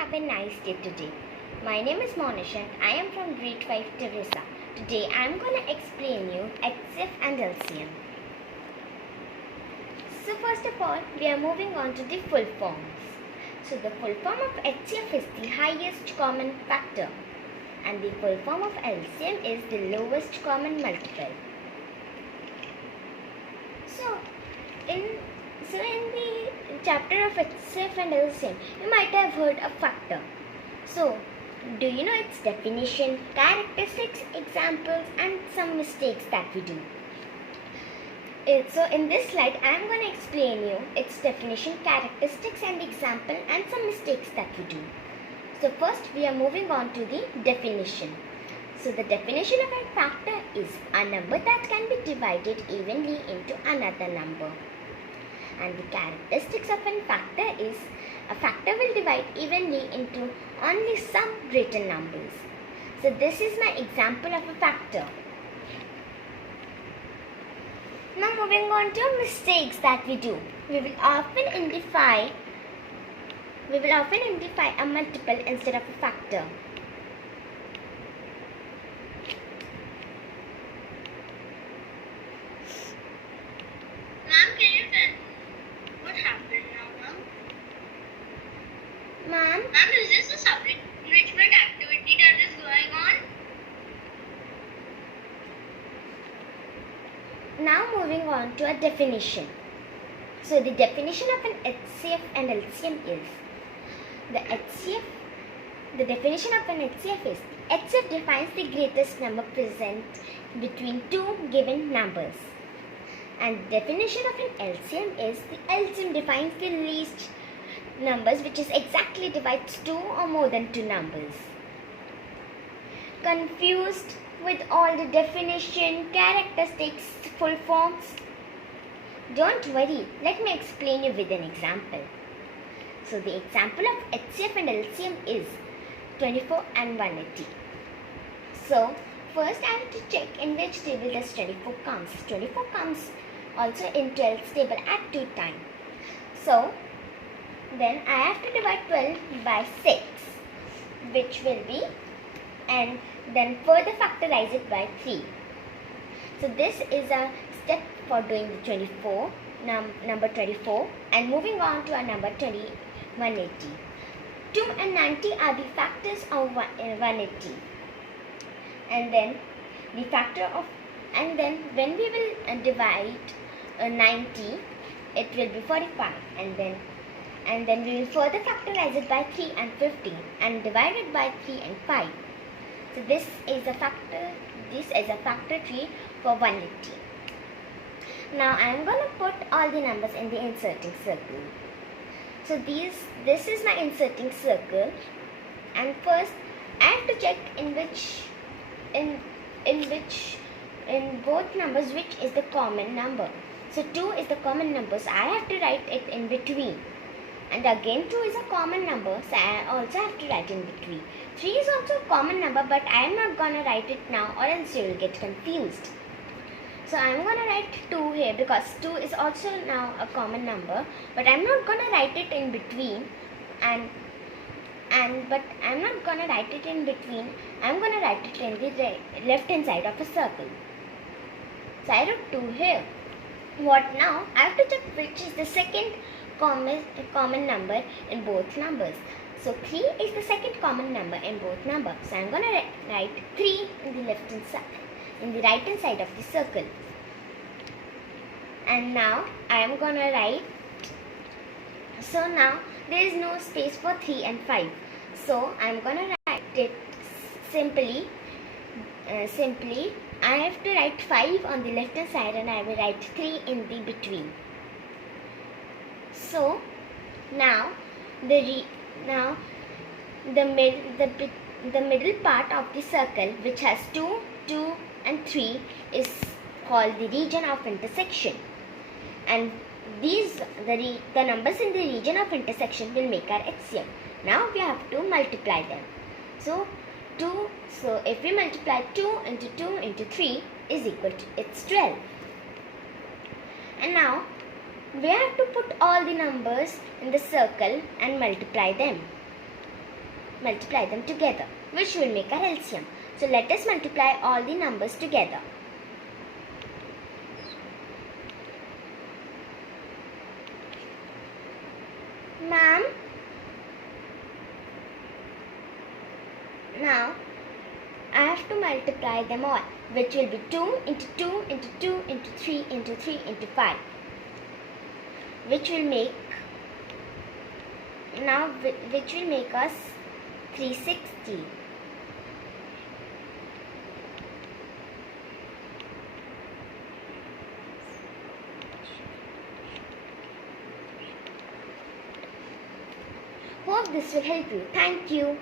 have a nice day today. My name is Monisha and I am from grade 5 Teresa. Today I am going to explain you HCF and LCM. So first of all, we are moving on to the full forms. So the full form of HCF is the highest common factor and the full form of LCM is the lowest common multiple. So in the chapter of HCF and LCM, you might have heard of factor. So, do you know its definition, characteristics, examples, and some mistakes that we do? So, in this slide, I am going to explain you its definition, characteristics, and example, and some mistakes that we do. So, first, we are moving on to the definition. So, the definition of a factor is a number that can be divided evenly into another number. And the characteristics of a factor is a factor will divide evenly into only some greater numbers. So this is my example of a factor. Now moving on to mistakes that we do. We will often identify a multiple instead of a factor. Ma'am, can you tell what happened now, ma'am? Ma'am, Ma'am, is this a subject enrichment activity that is going on? now moving on to a definition. So the definition of an HCF and LCM is the definition of an HCF is HCF defines the greatest number present between two given numbers. And the definition of an LCM is the LCM defines the least numbers which is exactly divides two or more than two numbers. Confused with all the definition, characteristics, full forms? Don't worry, let me explain you with an example. So the example of HCF and LCM is 24 and 180. So first I have to check in which table does 24 comes. 24 comes also in 12's table at 2 times. So then I have to divide 12 by 6, which will be, and then further factorize it by 3. So this is a step for doing the 24, number 24, and moving on to a number 180. 2 and 90 are the factors of 180. And then the factor of, and then when we will divide 90, it will be 45, and then we will further factorize it by 3 and 15 and divide it by 3 and 5. So this is a factor tree for 180. Now I am going to put all the numbers in the inserting circle. So this is my inserting circle, and first I have to check in both numbers which is the common number. So 2 is the common number, so I have to write it in between. And again 2 is a common number, so I also have to write in between. 3 is also a common number, but I am not going to write it now or else you will get confused. So I am going to write 2 here because 2 is also now a common number, but I am not going to write it in between. But I am not going to write it in between. I am going to write it in the left hand side of a circle. So I wrote 2 here. What now? I have to check which is the second common number in both numbers. So 3 is the second common number in both numbers. So I am going to write 3 in the left hand side, in the right hand side of the circle. And now I am going to write. So now there is no space for 3 and 5. So I am going to write it simply. I have to write 5 on the left hand side and I will write 3 in the between. So now the middle part of the circle, which has 2, 2 and 3, is called the region of intersection, and the numbers in the region of intersection will make our HCF. Now we have to multiply them. So if we multiply 2 into 3 is equal to, it's 12. And now we have to put all the numbers in the circle and multiply them. multiply them together, which will make our LCM. So let us multiply all the numbers together. Ma'am, now I have to multiply them all, which will be 2 into 2 into 2 into 3 into 3 into 5, which will make us 360. Hope this will help you. Thank you.